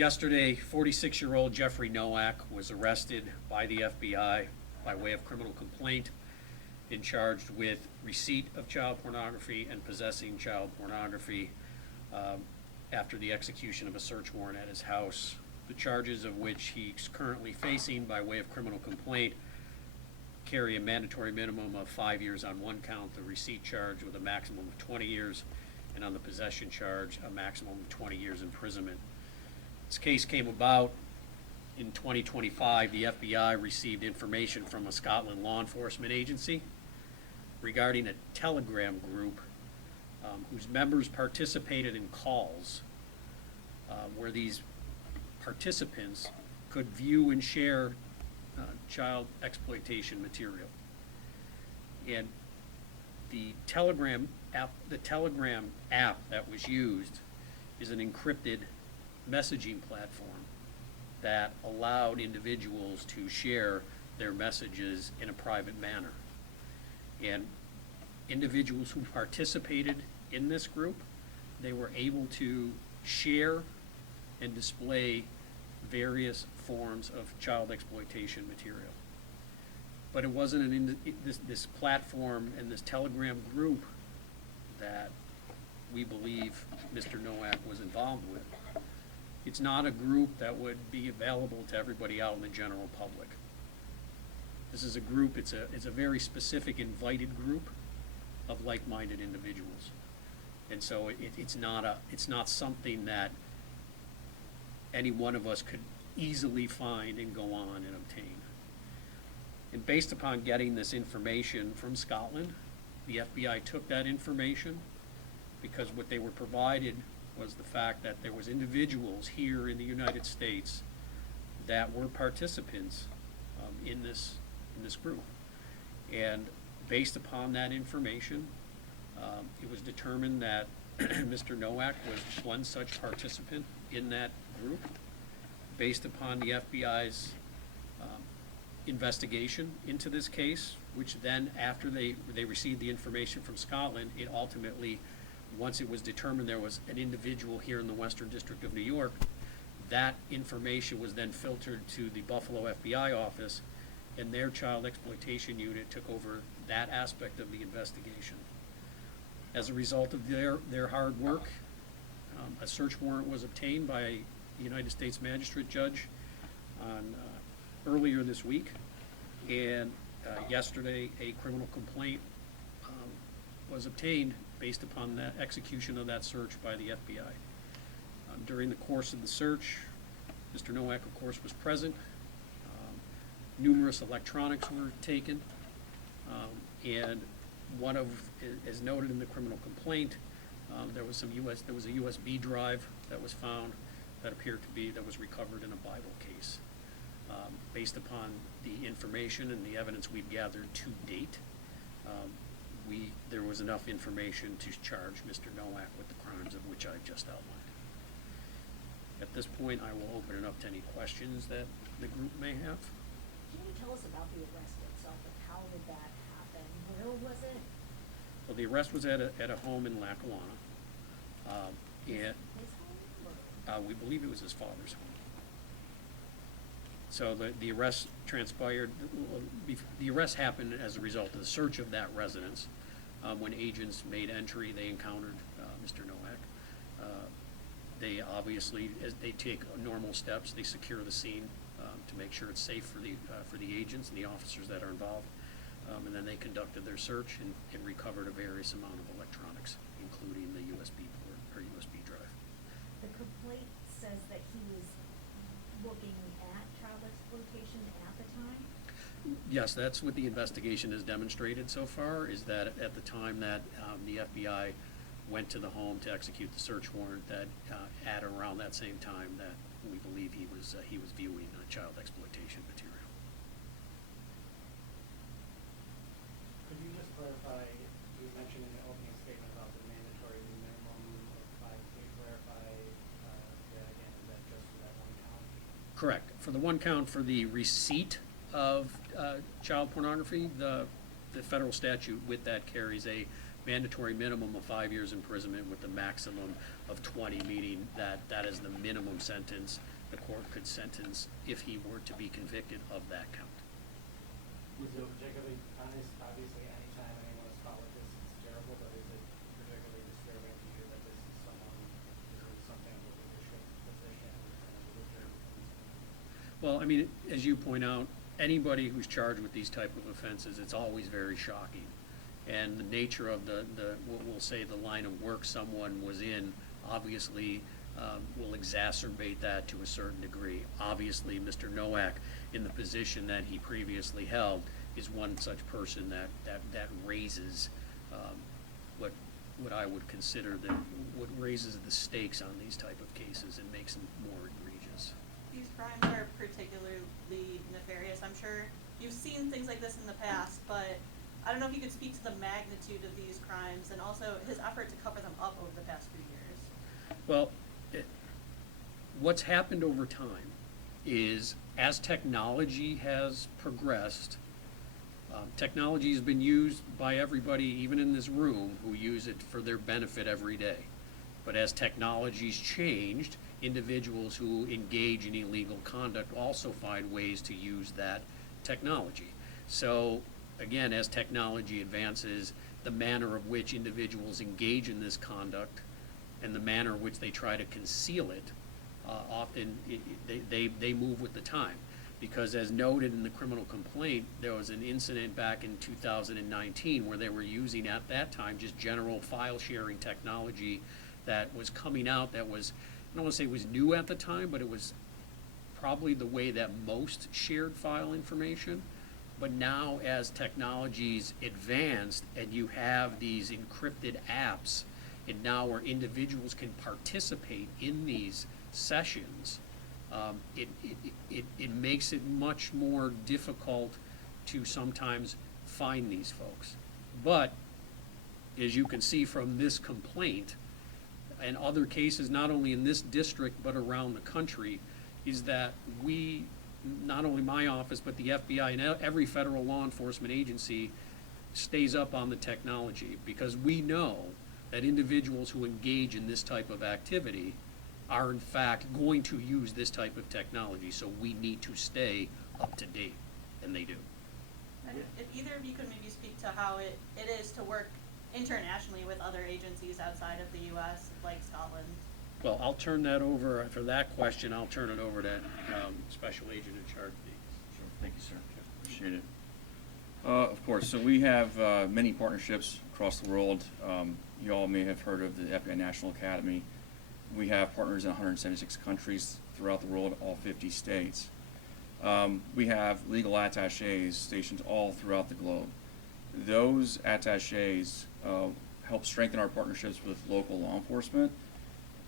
Yesterday, 46-year-old Jeffrey Nowak was arrested by the FBI by way of criminal complaint and charged with receipt of child pornography and possessing child pornography after the execution of a search warrant at his house. The charges of which he's currently facing by way of criminal complaint carry a mandatory minimum of 5 years on one count, the receipt charge with a maximum of 20 years, and on the possession charge, a maximum of 20 years imprisonment. This case came about in 2025. The FBI received information from a Scotland law enforcement agency regarding a Telegram group whose members participated in calls where these participants could view and share child exploitation material. And the Telegram app that was used is an encrypted messaging platform that allowed individuals to share their messages in a private manner. And individuals who participated in this group, they were able to share and display various forms of child exploitation material. But it wasn't this platform and this Telegram group that we believe Mr. Nowak was involved with. It's not a group that would be available to everybody out in the general public. This is a group, it's a very specific invited group of like-minded individuals. And so it's not something that any one of us could easily find and go on and obtain. And based upon getting this information from Scotland, the FBI took that information because what they were provided was the fact that there was individuals here in the United States that were participants in this group. And based upon that information, it was determined that Mr. Nowak was one such participant in that group. Based upon the FBI's investigation into this case, which then after they received the information from Scotland, it ultimately, once it was determined there was an individual here in the Western District of New York, that information was then filtered to the Buffalo FBI office, and their child exploitation unit took over that aspect of the investigation. As a result of their hard work, a search warrant was obtained by the United States Magistrate Judge on earlier this week, and yesterday a criminal complaint was obtained based upon the execution of that search by the FBI. During the course of the search, Mr. Nowak, of course, was present. Numerous electronics were taken, and one of, as noted in the criminal complaint, there was a USB drive that was found that was recovered in a Bible case. Based upon the information and the evidence we've gathered to date, there was enough information to charge Mr. Nowak with the crimes of which I've just outlined. At this point, I will open it up to any questions that the group may have. Can you tell us about the arrest itself? Like, how did that happen? Where was it? Well, the arrest was at a home in Lackawanna. And His home? Or? we believe it was his father's home. So the arrest transpired, the arrest happened as a result of the search of that residence. When agents made entry, they encountered Mr. Nowak. They obviously, as they take normal steps, they secure the scene to make sure it's safe for the agents and the officers that are involved. And then they conducted their search and recovered a various amount of electronics, including the USB port or USB drive. The complaint says that he was looking at child exploitation at the time? Yes, that's what the investigation has demonstrated so far, is that at the time that the FBI went to the home to execute the search warrant, that at around that same time that we believe he was viewing child exploitation material. Could you just clarify, you mentioned in the opening statement about the mandatory minimum of 5, can you clarify that again, is that just for that one count? Correct. For the one count for the receipt of child pornography, the federal statute with that carries a mandatory minimum of 5 years imprisonment with the maximum of 20, meaning that that is the minimum sentence the court could sentence if he were to be convicted of that count. So particularly honest, obviously anytime anyone is caught with this, it's terrible, but is it particularly disturbing to you that this is something of a leadership position and a leader? Well, I mean, as you point out, anybody who's charged with these type of offenses, it's always very shocking. And the nature of what we'll say the line of work someone was in, obviously will exacerbate that to a certain degree. Obviously, Mr. Nowak, in the position that he previously held, is one such person that raises what I would consider what raises the stakes on these type of cases and makes them more egregious. These crimes are particularly nefarious. I'm sure you've seen things like this in the past, but I don't know if you could speak to the magnitude of these crimes and also his effort to cover them up over the past few years. Well, what's happened over time is as technology has progressed, technology has been used by everybody, even in this room, who use it for their benefit every day. But as technology's changed, individuals who engage in illegal conduct also find ways to use that technology. So, again, as technology advances, the manner of which individuals engage in this conduct and the manner in which they try to conceal it, often they move with the time. Because as noted in the criminal complaint, there was an incident back in 2019 where they were using at that time just general file sharing technology that was coming out that was, I don't want to say it was new at the time, but it was probably the way that most shared file information. But now as technology's advanced and you have these encrypted apps, and now where individuals can participate in these sessions, it makes it much more difficult to sometimes find these folks. But as you can see from this complaint and other cases, not only in this district but around the country, is that we, not only my office, but the FBI and every federal law enforcement agency stays up on the technology, because we know that individuals who engage in this type of activity are in fact going to use this type of technology, so we need to stay up to date, and they do. And if either of you could maybe speak to how it is to work internationally with other agencies outside of the U.S., like Scotland. Well, I'll turn that over, for that question, I'll turn it over to Special Agent in charge of these. Sure, thank you, sir. Appreciate it. Of course, so we have many partnerships across the world. You all may have heard of the FBI National Academy. We have partners in 176 countries throughout the world, all 50 states. We have legal attachés stationed all throughout the globe. Those attachés help strengthen our partnerships with local law enforcement.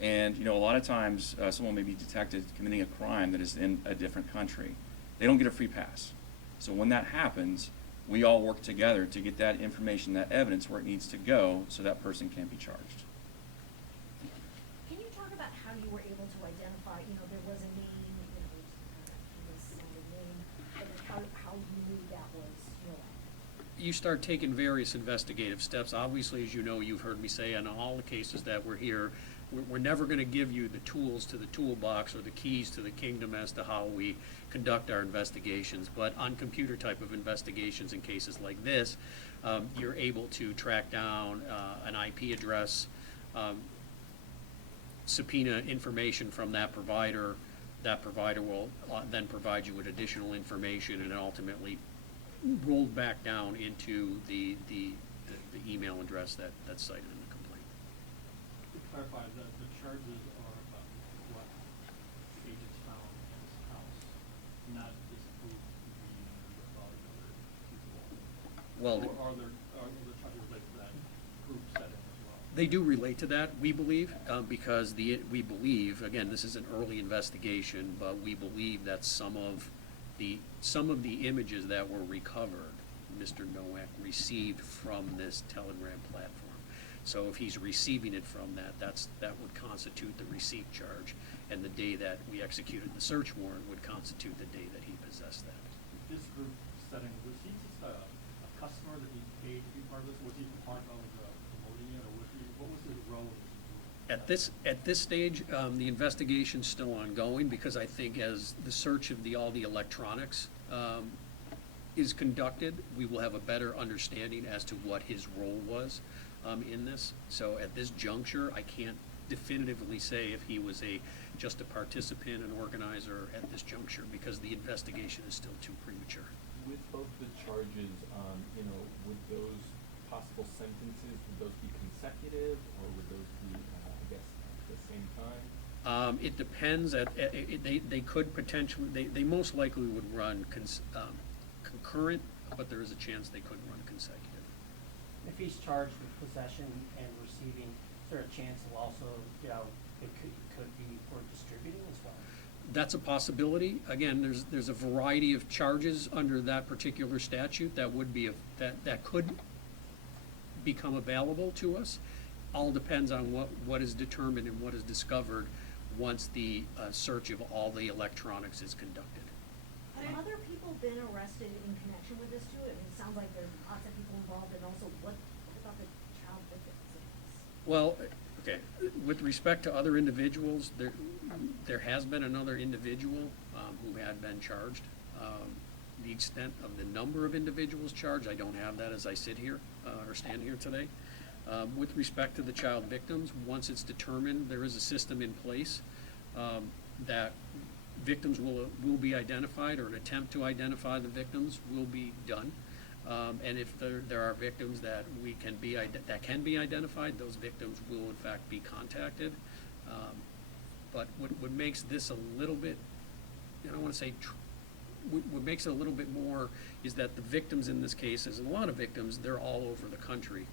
And a lot of times someone may be detected committing a crime that is in a different country. They don't get a free pass. So when that happens, we all work together to get that information, that evidence where it needs to go so that person can be charged. Can you talk about how you were able to identify, there was a name, he was a name, but how you knew that was Nowak? You start taking various investigative steps. Obviously, as you know, you've heard me say on all the cases that we're here, we're never going to give you the tools to the toolbox or the keys to the kingdom as to how we conduct our investigations. But on computer type of investigations in cases like this, you're able to track down an IP address, subpoena information from that provider. That provider will then provide you with additional information, and then ultimately rolled back down into the email address that's cited in the complaint. To clarify, the charges are about what agents found in his house, not this group being about other people. Well, Or are there charges related to that group setting as well? they do relate to that, we believe, because we believe, again, this is an early investigation, but we believe that some of the images that were recovered, Mr. Nowak received from this Telegram platform. So if he's receiving it from that would constitute the receipt charge, and the day that we executed the search warrant would constitute the day that he possessed that. This group setting, was he just a customer that he paid to be part of this? Was he part of the What was his role? At this stage, the investigation's still ongoing, because I think as the search of all the electronics, is conducted, we will have a better understanding as to what his role was, in this. So at this juncture, I can't definitively say if he was just a participant, an organizer at this juncture, because the investigation is still too premature. With both the charges, would those possible sentences, would those be consecutive, or would those be, I guess, at the same time? It depends. They could potentially, they most likely would run concurrent, but there is a chance they could run consecutive. If he's charged with possession and receiving, is there a chance he'll also, it could be for distributing as well? That's a possibility. Again, there's a variety of charges under that particular statute that would be, that could become available to us. All depends on what is determined and what is discovered once the search of all the electronics is conducted. Have other people been arrested in connection with this too? I mean, it sounds like there are lots of people involved, and also what about the child victims? Well, okay, with respect to other individuals, there has been another individual who had been charged. The extent of the number of individuals charged, I don't have that as I sit here or stand here today. With respect to the child victims, once it's determined, there is a system in place that victims will be identified, or an attempt to identify the victims will be done. And if there are victims that can be identified, those victims will in fact be contacted. But what makes this a little bit, I don't want to say, what makes it a little bit more is that the victims in this case, as a lot of victims, they're all over the country.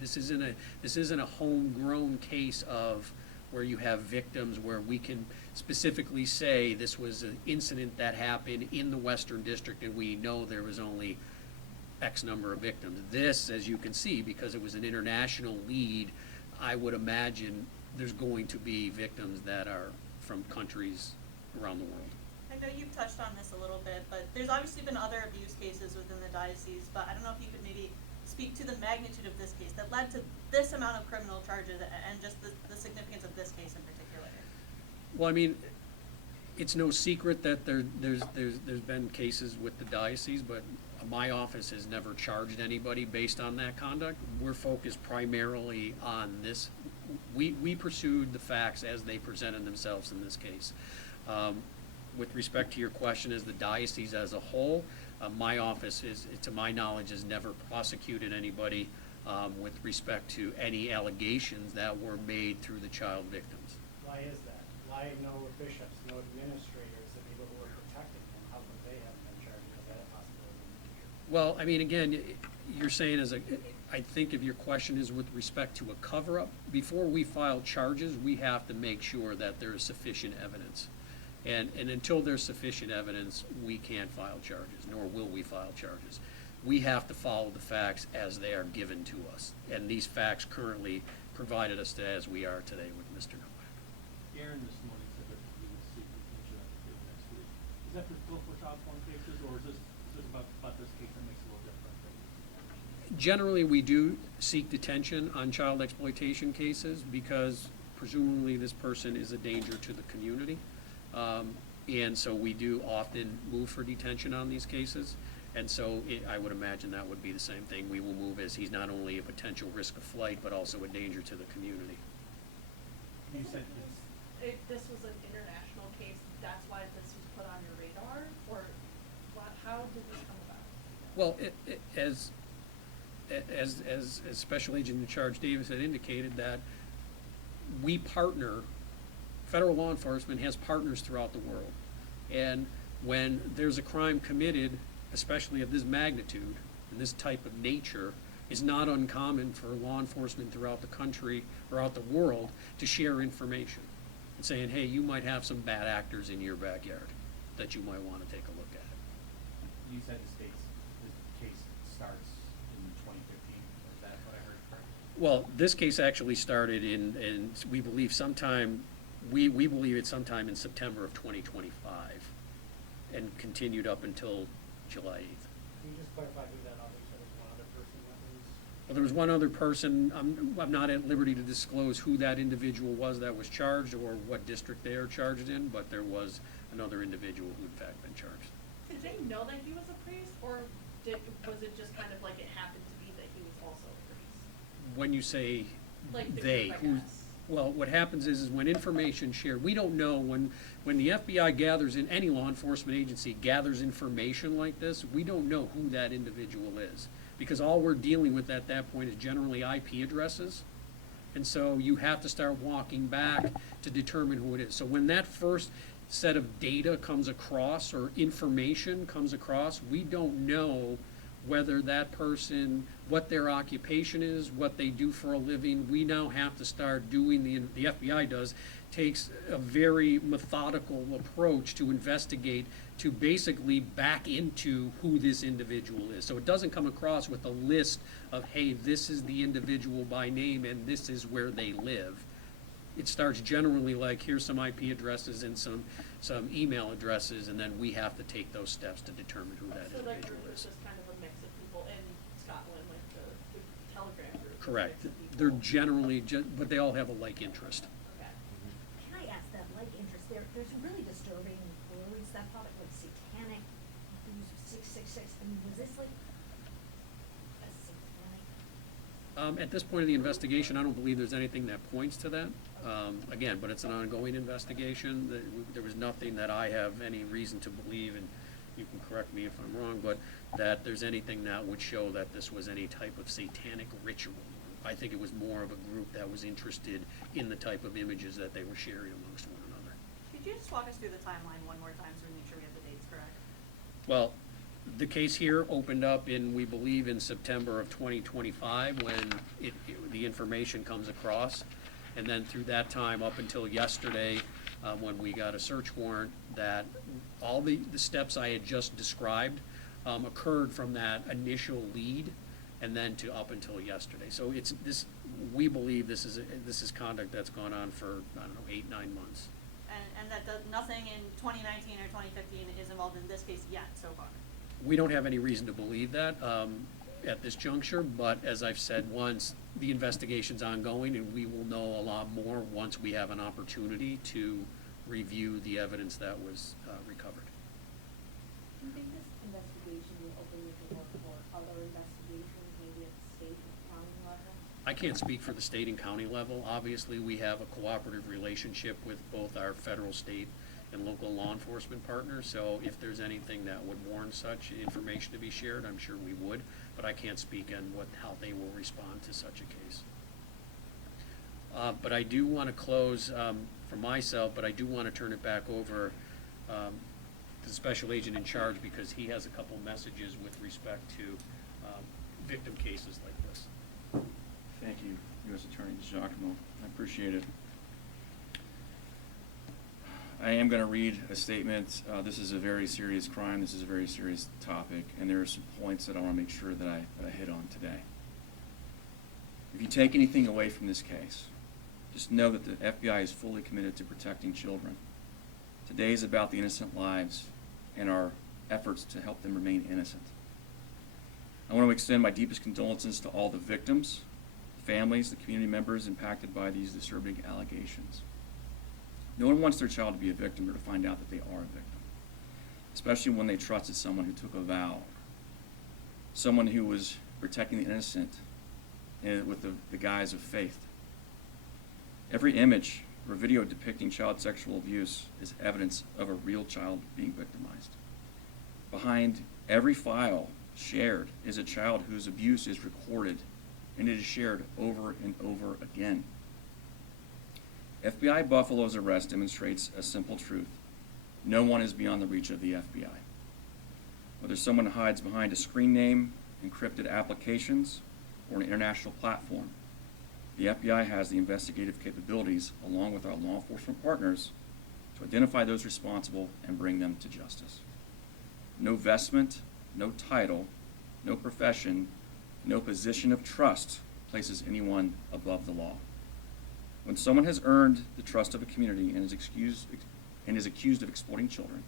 This isn't a homegrown case of where you have victims where we can specifically say this was an incident that happened in the Western District and we know there was only X number of victims. This, as you can see, because it was an international lead, I would imagine there's going to be victims that are from countries around the world. I know you've touched on this a little bit, but there's obviously been other abuse cases within the diocese, but I don't know if you could maybe speak to the magnitude of this case that led to this amount of criminal charges and just the significance of this case in particular. Well, I mean, it's no secret that there's been cases with the diocese, but my office has never charged anybody based on that conduct. We're focused primarily on this. We pursued the facts as they presented themselves in this case. With respect to your question, as the diocese as a whole, my office to my knowledge, has never prosecuted anybody with respect to any allegations that were made through the child victims. Why is that? Why no bishops, no administrators, the people who are protecting them, how come they haven't been charged? Is that a possibility? Well, I mean, again, you're saying I think if your question is with respect to a cover-up, before we file charges, we have to make sure that there is sufficient evidence. And until there's sufficient evidence, we can't file charges, nor will we file charges. We have to follow the facts as they are given to us. And these facts currently provided us to as we are today with Mr. Nowak. Aaron this morning said that he would seek detention after next week. Is that for both for child porn cases, or is this about this case that makes it a little different? Generally, we do seek detention on child exploitation cases because presumably this person is a danger to the community. And so we do often move for detention on these cases. And so I would imagine that would be the same thing. We will move as he's not only a potential risk of flight, but also a danger to the community. You said If this was an international case, that's why this was put on your radar, or how did this come about? Well, as Special Agent in Charge Davis had indicated, that we partner, federal law enforcement has partners throughout the world. And when there's a crime committed, especially of this magnitude and this type of nature, it's not uncommon for law enforcement throughout the country, throughout the world, to share information and saying, hey, you might have some bad actors in your backyard that you might want to take a look at. You said the case starts in 2015, is that what I heard correct? Well, this case actually started in we believe sometime, we believe it's sometime in September of 2025 and continued up until July 8th. Can you just clarify who that other, so there's one other person that was? Well, there was one other person, I'm not at liberty to disclose who that individual was that was charged or what district they are charged in, but there was another individual who in fact been charged. Did they know that he was a priest, or was it just kind of like it happened to be that he was also a priest? When you say Like the they, group, I who, guess. well, what happens is when information shared, we don't know, when the FBI gathers in, any law enforcement agency gathers information like this, we don't know who that individual is. Because all we're dealing with at that point is generally IP addresses. And so you have to start walking back to determine who it is. So when that first set of data comes across or information comes across, we don't know whether that person, what their occupation is, what they do for a living. We now have to start doing, the FBI does, takes a very methodical approach to investigate, to basically back into who this individual is. So it doesn't come across with a list of, hey, this is the individual by name and this is where they live. It starts generally like, here's some IP addresses and some email addresses, and then we have to take those steps to determine who that So that individual group is is. just kind of a mix of people in Scotland, like the Telegram group. is a Correct. mix of people. They're generally, but they all have a like interest. Okay. Can I ask that, like interest, there's really disturbing words that pop up, like satanic, 666, I mean, was this like a satanic? At this point of the investigation, I don't believe there's anything that points to that. Again, but it's an ongoing investigation. There was nothing that I have any reason to believe, and you can correct me if I'm wrong, but that there's anything that would show that this was any type of satanic ritual. I think it was more of a group that was interested in the type of images that they were sharing amongst one another. Could you just walk us through the timeline one more time so we make sure we have the dates correct? Well, the case here opened up in, we believe, in September of 2025 when the information comes across. And then through that time up until yesterday, when we got a search warrant, that all the steps I had just described occurred from that initial lead and then to up until yesterday. So it's this, we believe this is conduct that's gone on for, I don't know, 8-9 months. And that nothing in 2019 or 2015 is involved in this case yet so far? We don't have any reason to believe that at this juncture, but as I've said once, the investigation's ongoing and we will know a lot more once we have an opportunity to review the evidence that was recovered. Do you think this investigation will open the door for other investigations, maybe at the state and county level? I can't speak for the state and county level. Obviously, we have a cooperative relationship with both our federal, state, and local law enforcement partners, so if there's anything that would warrant such information to be shared, I'm sure we would, but I can't speak on how they will respond to such a case. But I do want to close for myself, but I do want to turn it back over to the special agent in charge because he has a couple messages with respect to victim cases like this. Thank you, U.S. Attorney DiGiacomo. I appreciate it. I am going to read a statement. This is a very serious crime. This is a very serious topic, and there are some points that I want to make sure that I hit on today. If you take anything away from this case, just know that the FBI is fully committed to protecting children. Today is about the innocent lives and our efforts to help them remain innocent. I want to extend my deepest condolences to all the victims, families, the community members impacted by these disturbing allegations. No one wants their child to be a victim or to find out that they are a victim, especially when they trusted someone who took a vow, someone who was protecting the innocent with the guise of faith. Every image or video depicting child sexual abuse is evidence of a real child being victimized. Behind every file shared is a child whose abuse is recorded, and it is shared over and over again. FBI Buffalo's arrest demonstrates a simple truth. No one is beyond the reach of the FBI. Whether someone hides behind a screen name, encrypted applications, or an international platform, the FBI has the investigative capabilities, along with our law enforcement partners, to identify those responsible and bring them to justice. No vestment, no title, no profession, no position of trust places anyone above the law. When someone has earned the trust of a community and is accused of exploiting children,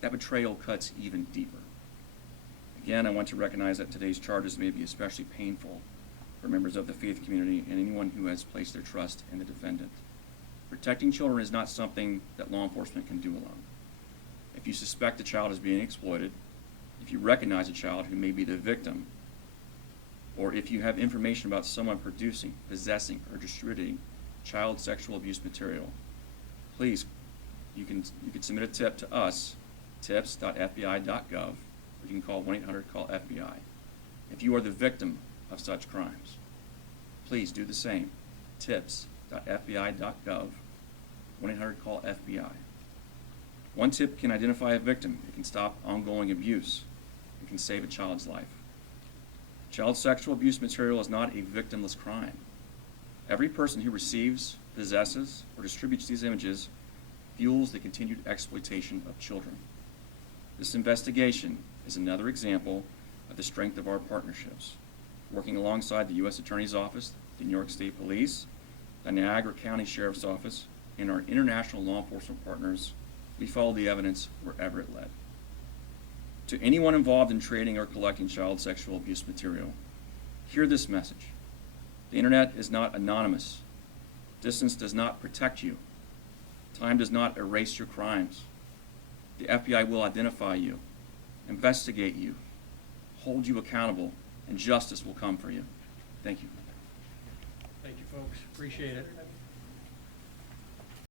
that betrayal cuts even deeper. Again, I want to recognize that today's charges may be especially painful for members of the faith community and anyone who has placed their trust in the defendant. Protecting children is not something that law enforcement can do alone. If you suspect a child is being exploited, if you recognize a child who may be the victim, or if you have information about someone producing, possessing, or distributing child sexual abuse material, please, you can submit a tip to us, tips.fbi.gov, or you can call 1-800-CALL-FBI. If you are the victim of such crimes, please do the same, tips.fbi.gov, 1-800-CALL-FBI. One tip can identify a victim. It can stop ongoing abuse. It can save a child's life. Child sexual abuse material is not a victimless crime. Every person who receives, possesses, or distributes these images fuels the continued exploitation of children. This investigation is another example of the strength of our partnerships. Working alongside the U.S. Attorney's Office, the New York State Police, the Niagara County Sheriff's Office, and our international law enforcement partners, we follow the evidence wherever it led. To anyone involved in trading or collecting child sexual abuse material, hear this message. The internet is not anonymous. Distance does not protect you. Time does not erase your crimes. The FBI will identify you, investigate you, hold you accountable, and justice will come for you. Thank you. Thank you, folks. Appreciate it.